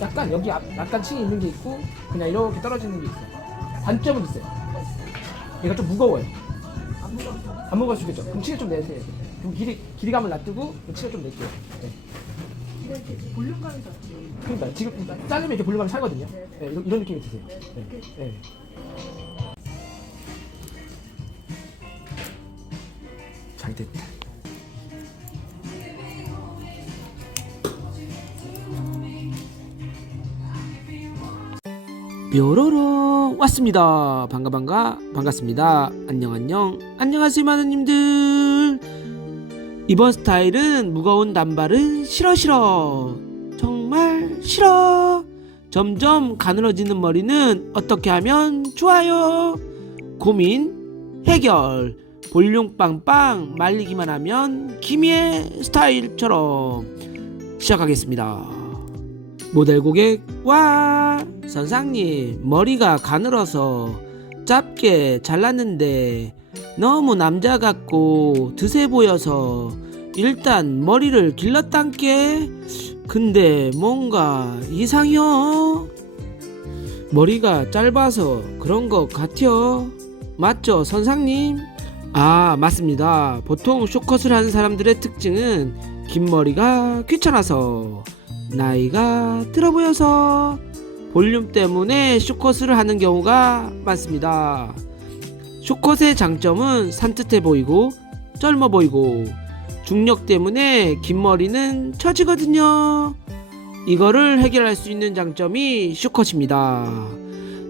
약간 여기 앞, 약간 층이 있는 게 있고 그냥 이렇게 떨어지는 게 있어요. 단점은 있어요. 얘가 좀 무거워요. 안 무거울 수 있겠죠. 그럼 층을 좀 내세요. 그럼 길이 길이감을 놔두고 층을 좀 낼게요. 네. 볼륨감이. 그러니까 지금 자르면 이렇게 볼륨감이 살거든요. 네, 이런, 이런 느낌이 드세요. 네. 네. 잘 됐다. 뾰로로 왔습니다. 반가 반가 반갑습니다. 안녕 안녕 안녕하세요 마누님들. 이번 스타일은 무거운 단발은 싫어 싫어 정말 싫어. 점점 가늘어지는 머리는 어떻게 하면 좋아요? 고민 해결. 볼륨 빵빵 말리기만 하면 김희의 스타일처럼 시작하겠습니다. 모델 고객 와 선상님. 머리가 가늘어서 짧게 잘랐는데 너무 남자 같고 드세 보여서 일단 머리를 길렀단께? 근데 뭔가 이상혀 머리가 짧아서 그런 것 같여. 맞죠 선상님? 아 맞습니다. 보통 쇼컷을 하는 사람들의 특징은 긴 머리가 귀찮아서 나이가 들어 보여서 볼륨 때문에 쇼컷을 하는 경우가 많습니다. 쇼컷의 장점은 산뜻해 보이고 젊어 보이고 중력 때문에 긴 머리는 처지거든요. 이거를 해결할 수 있는 장점이 쇼컷입니다.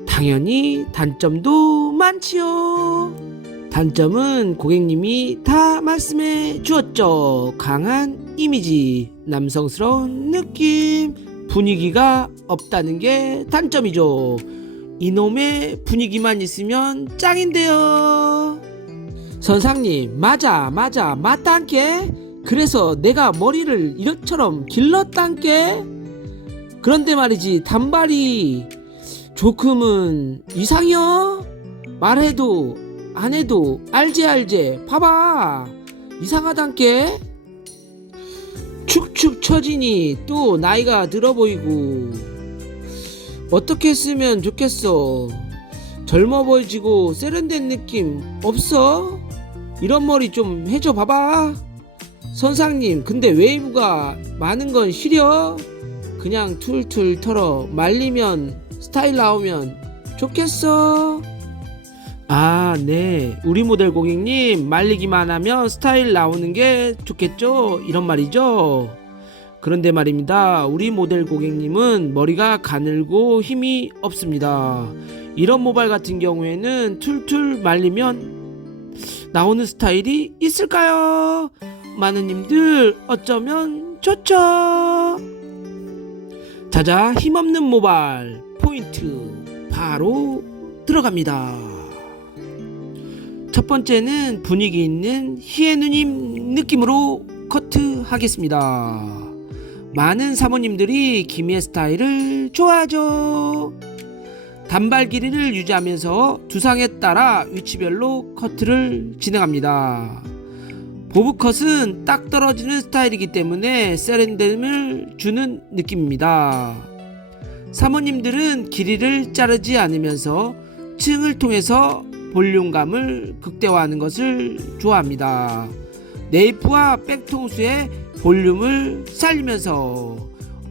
당연히 단점도 많지요. 단점은 고객님이 다 말씀해 주었죠. 강한 이미지, 남성스러운 느낌, 분위기가 없다는 게 단점이죠. 이놈의 분위기만 있으면 짱인데요. 선상님, 맞아, 맞아, 맞단께? 그래서 내가 머리를 이렇처럼 길렀단께? 그런데 말이지, 단발이 조금은 이상혀? 말해도 안 해도 알지 알지. 봐봐. 이상하단께. 축축 처지니 또 나이가 들어 보이고. 어떻게 쓰면 좋겠어? 젊어 보이지고 세련된 느낌 없어? 이런 머리 좀 해줘 봐봐. 선상님 근데 웨이브가 많은 건 싫어? 그냥 툴툴 털어 말리면 스타일 나오면 좋겠어 아, 네. 우리 모델 고객님, 말리기만 하면 스타일 나오는 게 좋겠죠? 이런 말이죠? 그런데 말입니다. 우리 모델 고객님은 머리가 가늘고 힘이 없습니다. 이런 모발 같은 경우에는 툴툴 말리면 나오는 스타일이 있을까요? 마누님들, 어쩌면 좋죠? 자자, 힘없는 모발, 포인트, 바로 들어갑니다. 첫 번째는 분위기 있는 희애 누님 느낌으로 커트 하겠습니다. 많은 사모님들이 김희애 스타일을 좋아하죠. 단발 길이를 유지하면서 두상에 따라 위치별로 커트를 진행합니다. 보브컷은 딱 떨어지는 스타일이기 때문에 세련됨을 주는 느낌입니다. 사모님들은 길이를 자르지 않으면서 층을 통해서 볼륨감을 극대화하는 것을 좋아합니다. 네이프와 백통수의 볼륨을 살리면서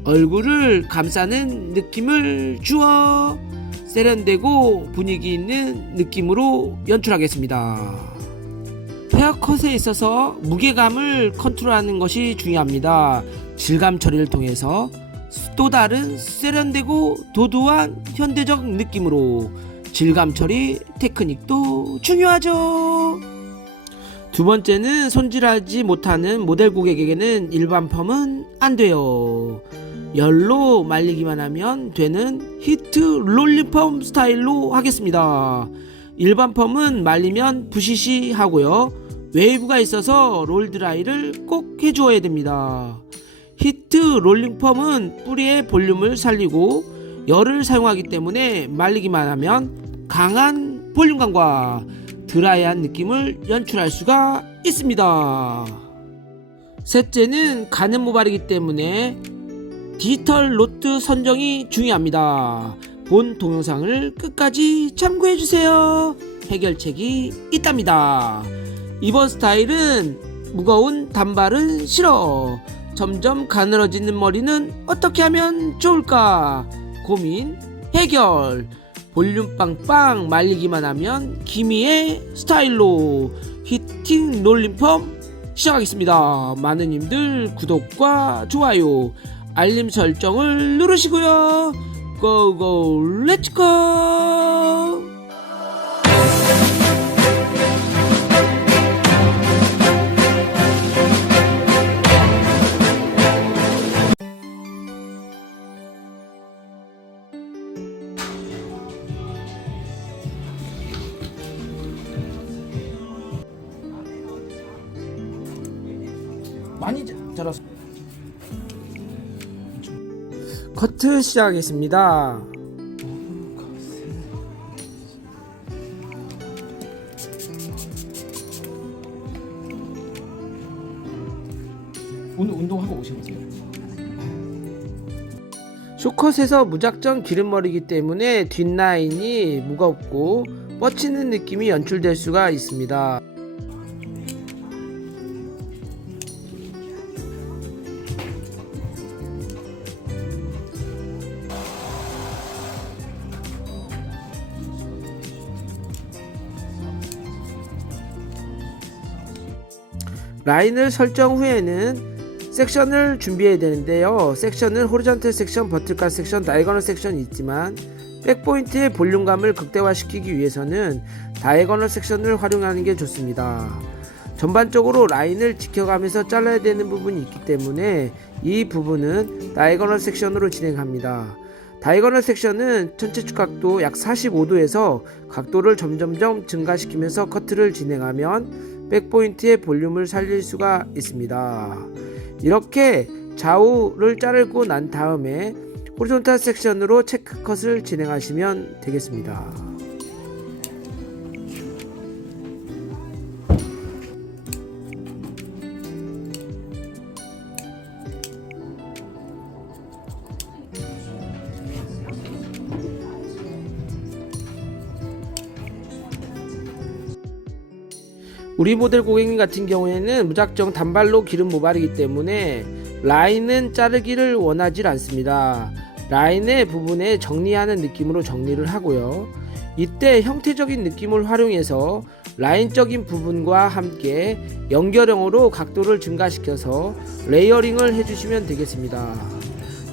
얼굴을 감싸는 느낌을 주어 세련되고 분위기 있는 느낌으로 연출하겠습니다. 헤어컷에 있어서 무게감을 컨트롤하는 것이 중요합니다. 질감 처리를 통해서 또 다른 세련되고 도도한 현대적 느낌으로 질감 처리 테크닉도 중요하죠. 두 번째는 손질하지 못하는 모델 고객에게는 일반 펌은 안 돼요. 열로 말리기만 하면 되는 히트 롤리펌 스타일로 하겠습니다. 일반 펌은 말리면 부시시 하고요. 웨이브가 있어서 롤 드라이를 꼭 해주어야 됩니다. 히트 롤링 펌은 뿌리의 볼륨을 살리고 열을 사용하기 때문에 말리기만 하면 강한 볼륨감과 드라이한 느낌을 연출할 수가 있습니다. 셋째는 가는 모발이기 때문에 디지털 로트 선정이 중요합니다. 본 동영상을 끝까지 참고해주세요. 해결책이 있답니다. 이번 스타일은 무거운 단발은 싫어. 점점 가늘어지는 머리는 어떻게 하면 좋을까? 고민 해결. 볼륨 빵빵 말리기만 하면 기미의 스타일로 히팅 롤림펌 시작하겠습니다. 많은 님들 구독과 좋아요, 알림 설정을 누르시고요. 고고 렛츠고! 커트 시작하겠습니다. 오늘 운동하고 오신 거세요? 쇼컷에서 무작정 기름머리기 때문에 뒷라인이 무겁고 뻗치는 느낌이 연출될 수가 있습니다. 라인을 설정 후에는 섹션을 준비해야 되는데요. 섹션은 호리전탈 섹션, 버티컬 섹션, 다이거널 섹션이 있지만 백포인트의 볼륨감을 극대화시키기 위해서는 다이거널 섹션을 활용하는 게 좋습니다. 전반적으로 라인을 지켜가면서 잘라야 되는 부분이 있기 때문에 이 부분은 다이거널 섹션으로 진행합니다. 다이거널 섹션은 전체 축 각도 약 45도에서 각도를 점점점 증가시키면서 커트를 진행하면 백포인트의 볼륨을 살릴 수가 있습니다. 이렇게 좌우를 자르고 난 다음에 호리존탈 섹션으로 체크컷을 진행하시면 되겠습니다. 우리 모델 고객님 같은 경우에는 무작정 단발로 기름 모발이기 때문에 라인은 자르기를 원하지 않습니다. 라인의 부분에 정리하는 느낌으로 정리를 하고요. 이때 형태적인 느낌을 활용해서 라인적인 부분과 함께 연결형으로 각도를 증가시켜서 레이어링을 해주시면 되겠습니다.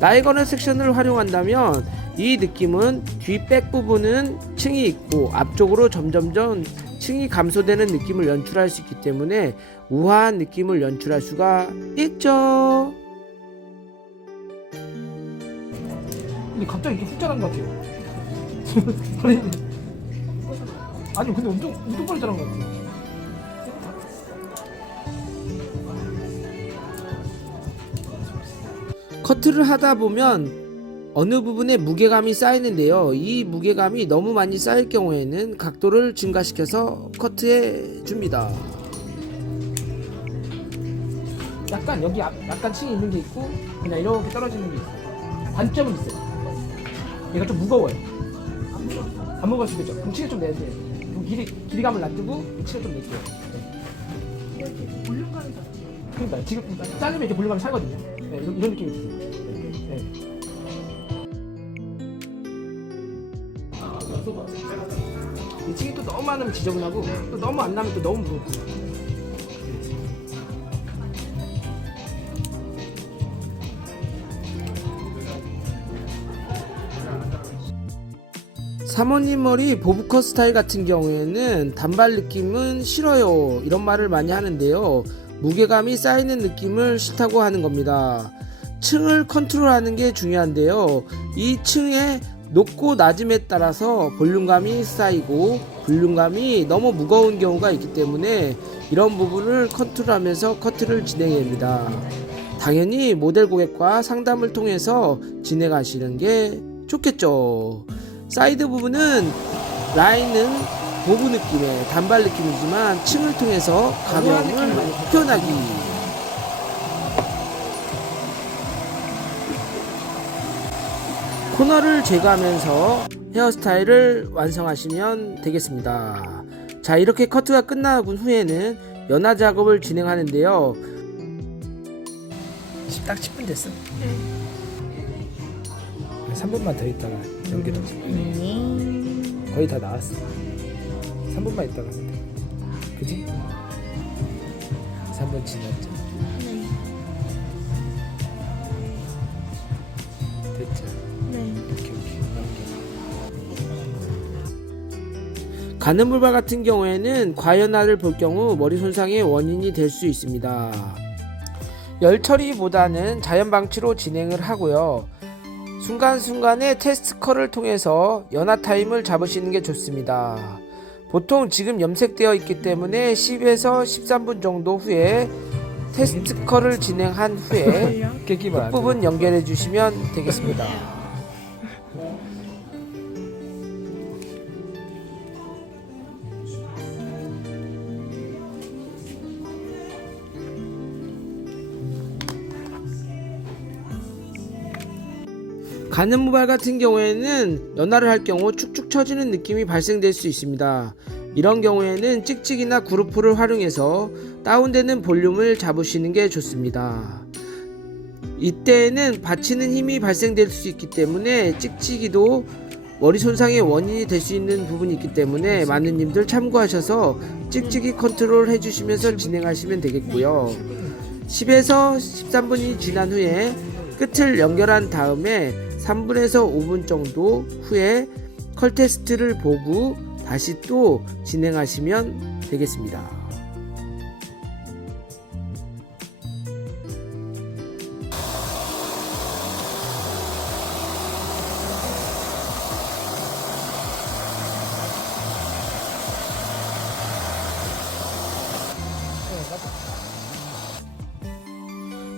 다이거널 섹션을 활용한다면 이 느낌은 뒷백 부분은 층이 있고 앞쪽으로 점점점 층이 감소되는 느낌을 연출할 수 있기 때문에 우아한 느낌을 연출할 수가 있죠. 근데 갑자기 이렇게 훅 자란 것 같아요. 아니, 아니 근데 엄청 엄청 빨리 자란 것 같아요. 커트를 하다 보면 어느 부분에 무게감이 쌓이는데요. 이 무게감이 너무 많이 쌓일 경우에는 각도를 증가시켜서 커트해 줍니다. 약간 여기 앞, 약간 층이 있는 게 있고 그냥 이렇게 떨어지는 게 있어요. 단점은 있어요. 얘가 좀 무거워요. 안 무거울 수 있겠죠. 그럼 층을 좀 내세요. 그럼 길이 길이감을 놔두고 층을 좀 낼게요. 네. 이렇게 볼륨감이 그러니까 지금 자르면 이렇게 볼륨감이 살거든요. 네, 이런, 이런 느낌이 드세요. 많으면 지저분하고 또 너무 안 나면 또 너무 무겁고. 사모님 머리 보브컷 스타일 같은 경우에는 단발 느낌은 싫어요. 이런 말을 많이 하는데요. 무게감이 쌓이는 느낌을 싫다고 하는 겁니다. 층을 컨트롤하는 게 중요한데요. 이 층의 높고 낮음에 따라서 볼륨감이 쌓이고 볼륨감이 너무 무거운 경우가 있기 때문에 이런 부분을 컨트롤하면서 커트를 진행해야 합니다. 당연히 모델 고객과 상담을 통해서 진행하시는 게 좋겠죠. 사이드 부분은 라인은 보부 느낌의 단발 느낌이지만 층을 통해서 가벼움을 표현하기 토너를 제거하면서 헤어스타일을 완성하시면 되겠습니다. 자, 이렇게 커트가 끝나고 후에는 연화 작업을 진행하는데요. 딱 10분 됐어. 3분만 더 있다가 연결하자. 거의 다 나왔어. 3분만 있다가 하면 돼. 그지? 3분 지났죠. 가는물바 같은 경우에는 과연화를 볼 경우 머리 손상의 원인이 될 수 있습니다. 열 처리보다는 자연 방치로 진행을 하고요. 순간순간의 테스트 컬을 통해서 연화 타임을 잡으시는 게 좋습니다. 보통 지금 염색되어 있기 때문에 10에서 13분 정도 후에 테스트 컬을 진행한 후에. 끝부분 연결해 주시면 되겠습니다. 가는 모발 같은 경우에는 연화를 할 경우 축축 처지는 느낌이 발생될 수 있습니다. 이런 경우에는 찍찍이나 그루프를 활용해서 다운되는 볼륨을 잡으시는 게 좋습니다. 이때에는 받치는 힘이 발생될 수 있기 때문에 찍찍이도 머리 손상의 원인이 될 수 있는 부분이 있기 때문에 많은 님들 참고하셔서 찍찍이 컨트롤 해주시면서 진행하시면 되겠고요. 10에서 13분이 지난 후에 끝을 연결한 다음에 3분에서 5분 정도 후에 컬 테스트를 보고 다시 또 진행하시면 되겠습니다.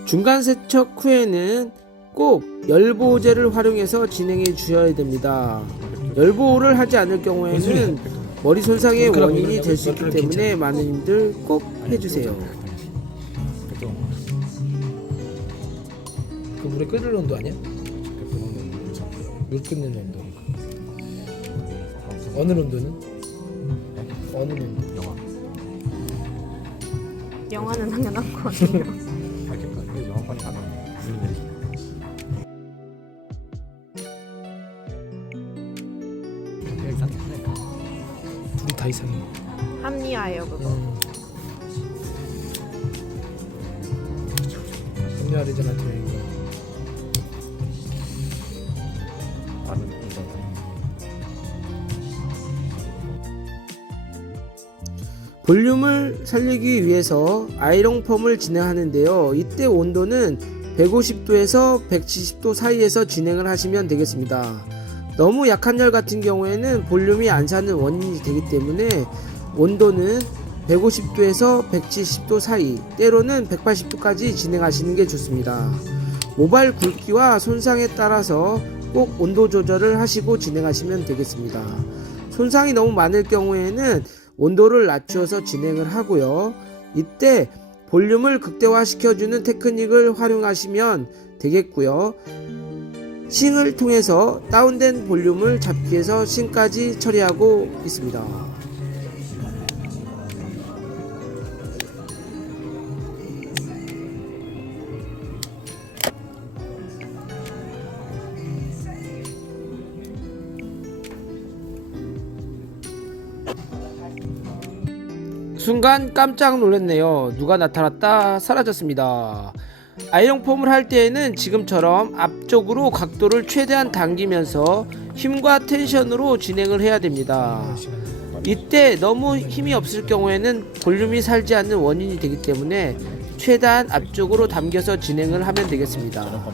중간 세척 후에는 꼭 열보호제를 활용해서 진행해 주셔야 됩니다. 열보호를 하지 않을 경우에는 머리 손상의 원인이 될 수 있기 때문에 많은 분들 꼭 해주세요. 그 물에 끓을 온도 아니야? 물 끓는 온도. 어느 온도는? 어느 온도? 영화. 영화는 당연한 거 아니에요? 볼륨을 살리기 위해서 아이롱 펌을 진행하는데요. 이때 온도는 150도에서 170도 사이에서 진행을 하시면 되겠습니다. 너무 약한 열 같은 경우에는 볼륨이 안 사는 원인이 되기 때문에 온도는 150도에서 170도 사이, 때로는 180도까지 진행하시는 게 좋습니다. 모발 굵기와 손상에 따라서 꼭 온도 조절을 하시고 진행하시면 되겠습니다. 손상이 너무 많을 경우에는 온도를 낮추어서 진행을 하고요. 이때 볼륨을 극대화시켜주는 테크닉을 활용하시면 되겠고요. 싱을 통해서 다운된 볼륨을 잡기 위해서 싱까지 처리하고 있습니다. 순간 깜짝 놀랐네요. 누가 나타났다 사라졌습니다. 아이롱 폼을 할 때에는 지금처럼 앞쪽으로 각도를 최대한 당기면서 힘과 텐션으로 진행을 해야 됩니다. 이때 너무 힘이 없을 경우에는 볼륨이 살지 않는 원인이 되기 때문에 최대한 앞쪽으로 당겨서 진행을 하면 되겠습니다.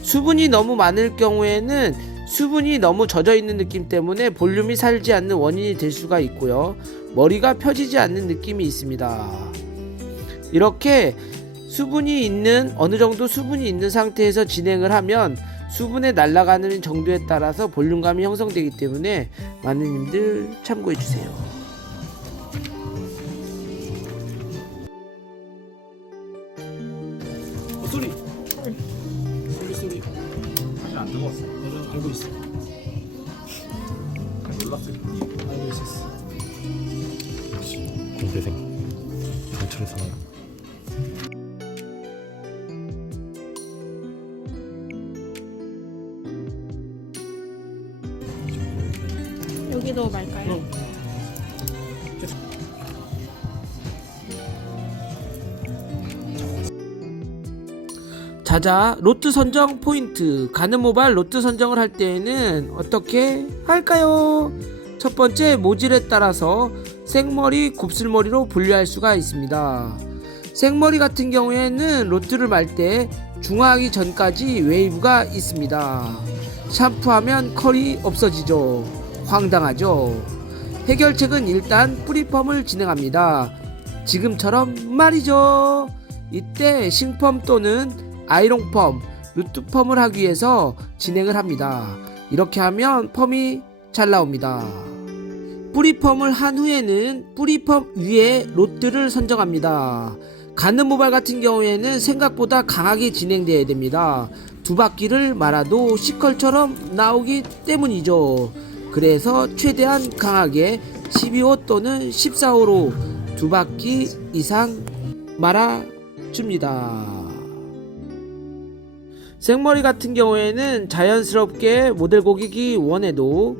수분이 너무 많을 경우에는 수분이 너무 젖어 있는 느낌 때문에 볼륨이 살지 않는 원인이 될 수가 있고요. 머리가 펴지지 않는 느낌이 있습니다. 이렇게 수분이 있는 어느 정도 수분이 있는 상태에서 진행을 하면 수분에 날아가는 정도에 따라서 볼륨감이 형성되기 때문에 많은 님들 참고해 주세요. 자자 로트 선정 포인트. 가는 모발 로트 선정을 할 때에는 어떻게 할까요? 첫 번째 모질에 따라서 생머리 곱슬머리로 분류할 수가 있습니다. 생머리 같은 경우에는 로트를 말 때 중화하기 전까지 웨이브가 있습니다. 샴푸하면 컬이 없어지죠. 황당하죠. 해결책은 일단 뿌리펌을 진행합니다. 지금처럼 말이죠. 이때 싱펌 또는 아이롱 펌, 루트 펌을 하기 위해서 진행을 합니다. 이렇게 하면 펌이 잘 나옵니다. 뿌리 펌을 한 후에는 뿌리 펌 위에 로트를 선정합니다. 가는 모발 같은 경우에는 생각보다 강하게 진행되어야 됩니다. 두 바퀴를 말아도 C컬처럼 나오기 때문이죠. 그래서 최대한 강하게 12호 또는 14호로 두 바퀴 이상 말아줍니다. 생머리 같은 경우에는 자연스럽게 모델 고객이 원해도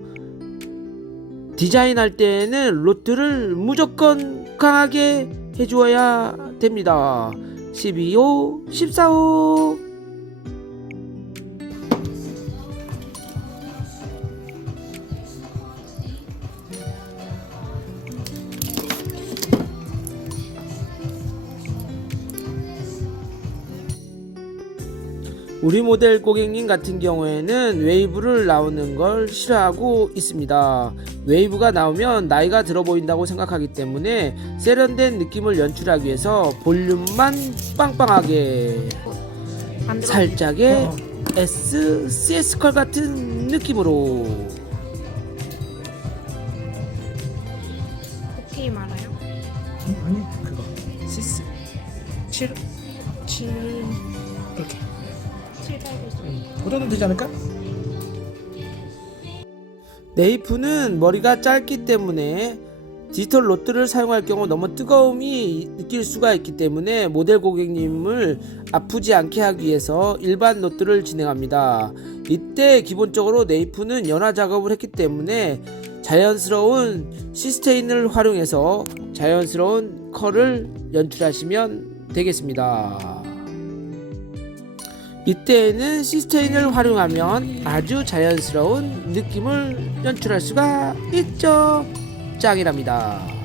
디자인할 때에는 로트를 무조건 강하게 해주어야 됩니다. 12호, 14호. 우리 모델 고객님 같은 경우에는 웨이브를 나오는 걸 싫어하고 있습니다. 웨이브가 나오면 나이가 들어 보인다고 생각하기 때문에 세련된 느낌을 연출하기 위해서 볼륨만 빵빵하게. 살짝의 어. S, CS 컬 같은 느낌으로 오케이 말아요. 음, 아니 그거 시스 7 7 이렇게 780. 음, 그 정도 되지 않을까? 네이프는 머리가 짧기 때문에 디지털 로트를 사용할 경우 너무 뜨거움이 느낄 수가 있기 때문에 모델 고객님을 아프지 않게 하기 위해서 일반 로트를 진행합니다. 이때 기본적으로 네이프는 연화 작업을 했기 때문에 자연스러운 시스테인을 활용해서 자연스러운 컬을 연출하시면 되겠습니다. 이때에는 시스테인을 활용하면 아주 자연스러운 느낌을 연출할 수가 있죠. 짱이랍니다.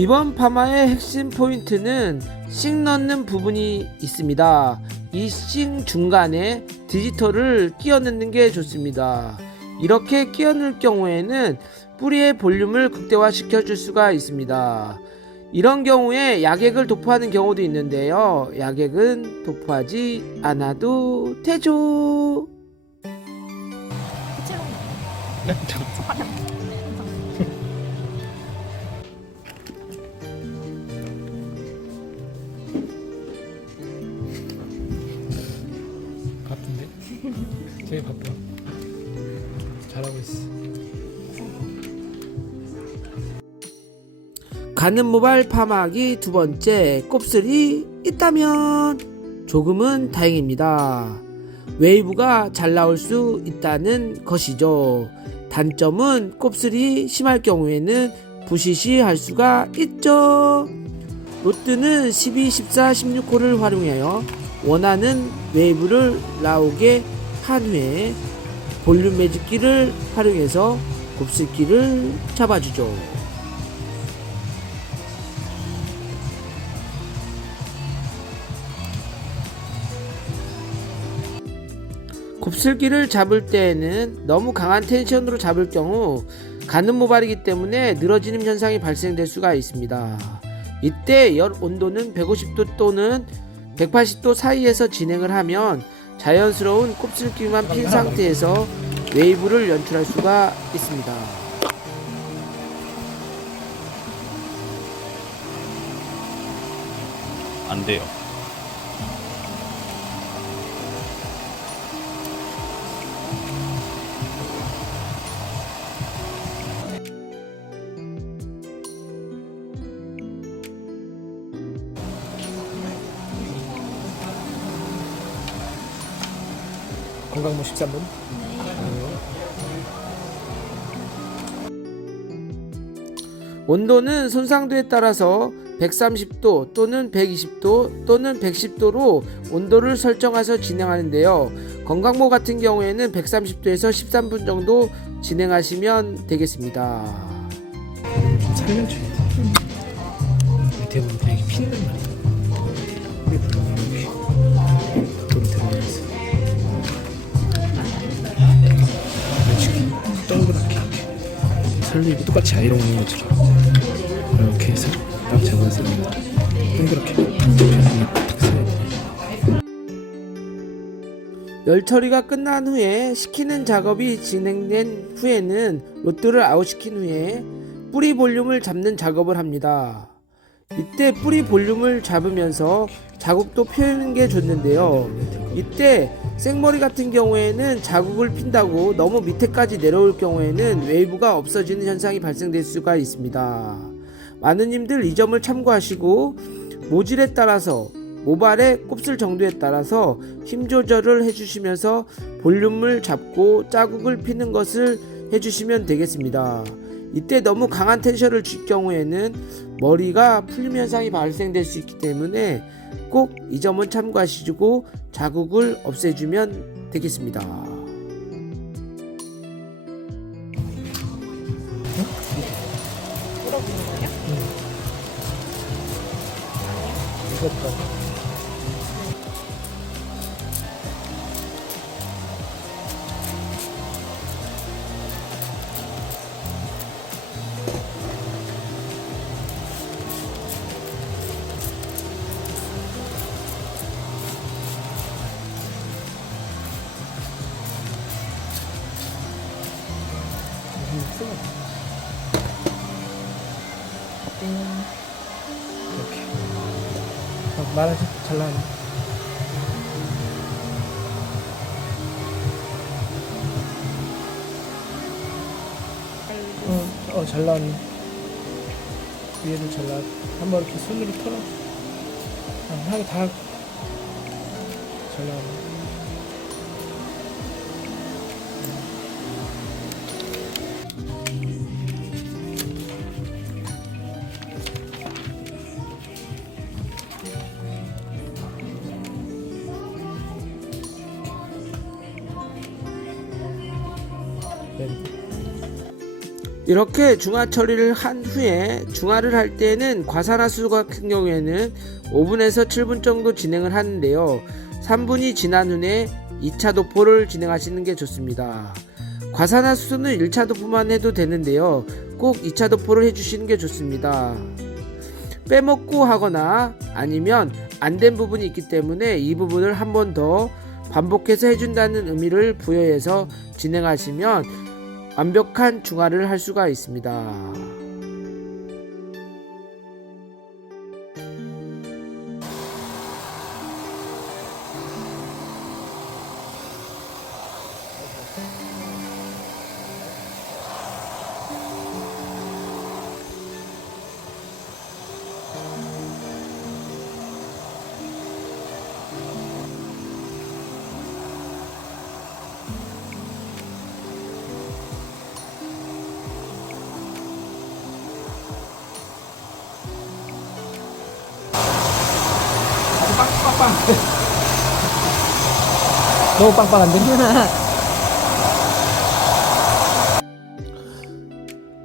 이번 파마의 핵심 포인트는 씩 넣는 부분이 있습니다. 이 씩 중간에 디지털을 끼워 넣는 게 좋습니다. 이렇게 끼워 넣을 경우에는 뿌리의 볼륨을 극대화시켜 줄 수가 있습니다. 이런 경우에 약액을 도포하는 경우도 있는데요. 약액은 도포하지 않아도 되죠. 제일 바빠. 잘하고 있어. 가는 모발 파마하기 두 번째 곱슬이 있다면 조금은 다행입니다. 웨이브가 잘 나올 수 있다는 것이죠. 단점은 곱슬이 심할 경우에는 부시시 할 수가 있죠. 로트는 12, 14, 16호를 활용하여 원하는 웨이브를 나오게 한 후에 볼륨 매직기를 활용해서 곱슬기를 잡아주죠. 곱슬기를 잡을 때에는 너무 강한 텐션으로 잡을 경우 가는 모발이기 때문에 늘어지는 현상이 발생될 수가 있습니다. 이때 열 온도는 150도 또는 180도 사이에서 진행을 하면 자연스러운 곱슬기만 핀 상태에서 웨이브를 연출할 수가 있습니다. 안 돼요. 13분. 온도는 손상도에 따라서 130도 또는 120도 또는 110도로 온도를 설정해서 진행하는데요. 건강모 같은 경우에는 130도에서 13분 정도 진행하시면 되겠습니다. 살려줘야 돼. 밑에 보면 이렇게 피는 말이야. 동그랗게. 살리고 똑같이 아이롱 하는 것처럼. 이렇게 해서 딱 잡아서 동그랗게. 열 처리가 끝난 후에 식히는 작업이 진행된 후에는 로트를 아웃시킨 후에 뿌리 볼륨을 잡는 작업을 합니다. 이때 뿌리 볼륨을 잡으면서 자국도 펴는 게 좋는데요. 이때 생머리 같은 경우에는 자국을 핀다고 너무 밑에까지 내려올 경우에는 웨이브가 없어지는 현상이 발생될 수가 있습니다. 많은 님들 이 점을 참고하시고 모질에 따라서 모발의 곱슬 정도에 따라서 힘 조절을 해주시면서 볼륨을 잡고 자국을 피는 것을 해주시면 되겠습니다. 이때 너무 강한 텐션을 줄 경우에는 머리가 풀림 현상이 발생될 수 있기 때문에 꼭 이 점은 참고하시고 자국을 없애주면 되겠습니다. 이 이렇게. 어, 말하지? 잘 나왔네. 어, 어, 잘 나왔네. 위에도 잘 나왔. 한번 이렇게 손으로 털어. 어, 하고 다. 잘 나왔네. 네. 이렇게 중화 처리를 한 후에 중화를 할 때는 과산화수 같은 경우에는 5분에서 7분 정도 진행을 하는데요. 3분이 지난 후에 2차 도포를 진행하시는 게 좋습니다. 과산화수는 1차 도포만 해도 되는데요. 꼭 2차 도포를 해주시는 게 좋습니다. 빼먹고 하거나 아니면 안 된 부분이 있기 때문에 이 부분을 한 번 더 반복해서 해준다는 의미를 부여해서 진행하시면 완벽한 중화를 할 수가 있습니다. 빵, 빵빵. 너무 빵빵한데?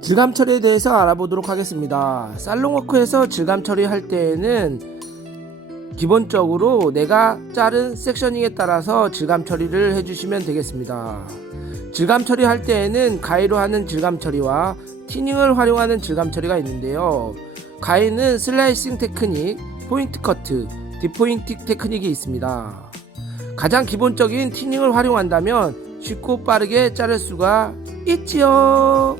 질감 처리에 대해서 알아보도록 하겠습니다. 살롱워크에서 질감 처리할 때에는 기본적으로 내가 자른 섹셔닝에 따라서 질감 처리를 해주시면 되겠습니다. 질감 처리할 때에는 가위로 하는 질감 처리와 티닝을 활용하는 질감 처리가 있는데요. 가해는 슬라이싱 테크닉, 포인트 커트, 디포인팅 테크닉이 있습니다. 가장 기본적인 티닝을 활용한다면 쉽고 빠르게 자를 수가 있지요.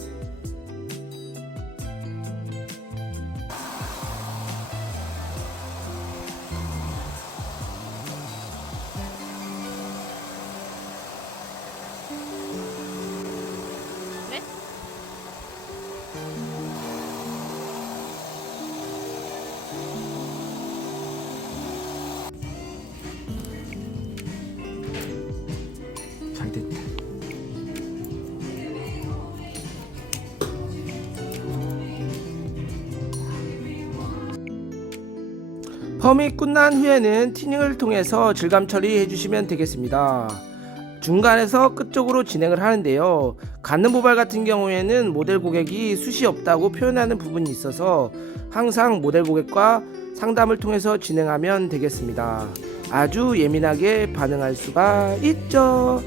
펌이 끝난 후에는 티닝을 통해서 질감 처리해 주시면 되겠습니다. 중간에서 끝쪽으로 진행을 하는데요. 가는 모발 같은 경우에는 모델 고객이 숱이 없다고 표현하는 부분이 있어서 항상 모델 고객과 상담을 통해서 진행하면 되겠습니다. 아주 예민하게 반응할 수가 있죠.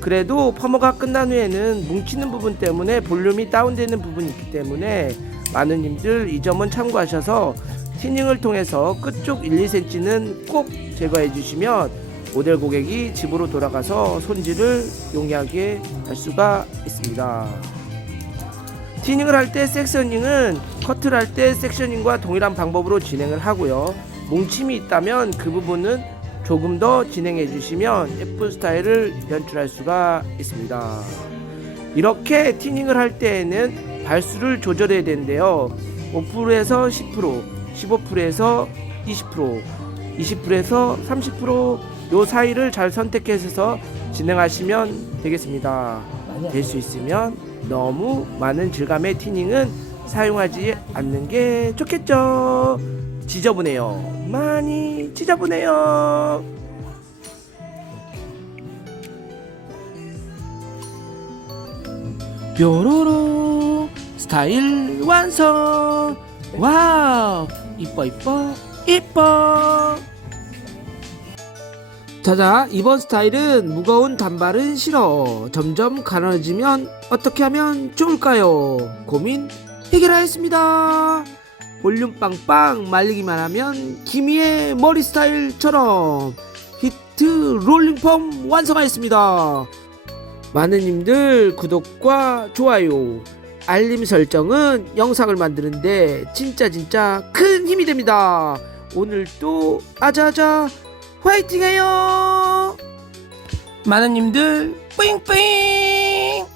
그래도 펌어가 끝난 후에는 뭉치는 부분 때문에 볼륨이 다운되는 부분이 있기 때문에 많은 님들 이 점은 참고하셔서 티닝을 통해서 끝쪽 1, 2cm는 꼭 제거해 주시면 모델 고객이 집으로 돌아가서 손질을 용이하게 할 수가 있습니다. 티닝을 할 때 섹셔닝은 커트를 할 때 섹셔닝과 동일한 방법으로 진행을 하고요. 뭉침이 있다면 그 부분은 조금 더 진행해 주시면 예쁜 스타일을 연출할 수가 있습니다. 이렇게 티닝을 할 때에는 발수를 조절해야 되는데요. 5%에서 10%, 15%에서 20%, 20%에서 30%요 사이를 잘 선택해서 진행하시면 되겠습니다. 될 수 있으면 너무 많은 질감의 티닝은 사용하지 않는 게 좋겠죠. 지저분해요. 많이 지저분해요. 뾰로로 스타일 완성. 와우 이뻐 이뻐 이뻐. 자자 이번 스타일은 무거운 단발은 싫어. 점점 가라앉으면 어떻게 하면 좋을까요? 고민 해결하였습니다. 볼륨 빵빵 말리기만 하면 기미의 머리 스타일처럼 히트 롤링펌 완성하였습니다. 많은 님들 구독과 좋아요 알림 설정은 영상을 만드는데 진짜 진짜 큰 힘이 됩니다 오늘도 아자아자 화이팅해요! 많은 님들 뿌잉뿌잉!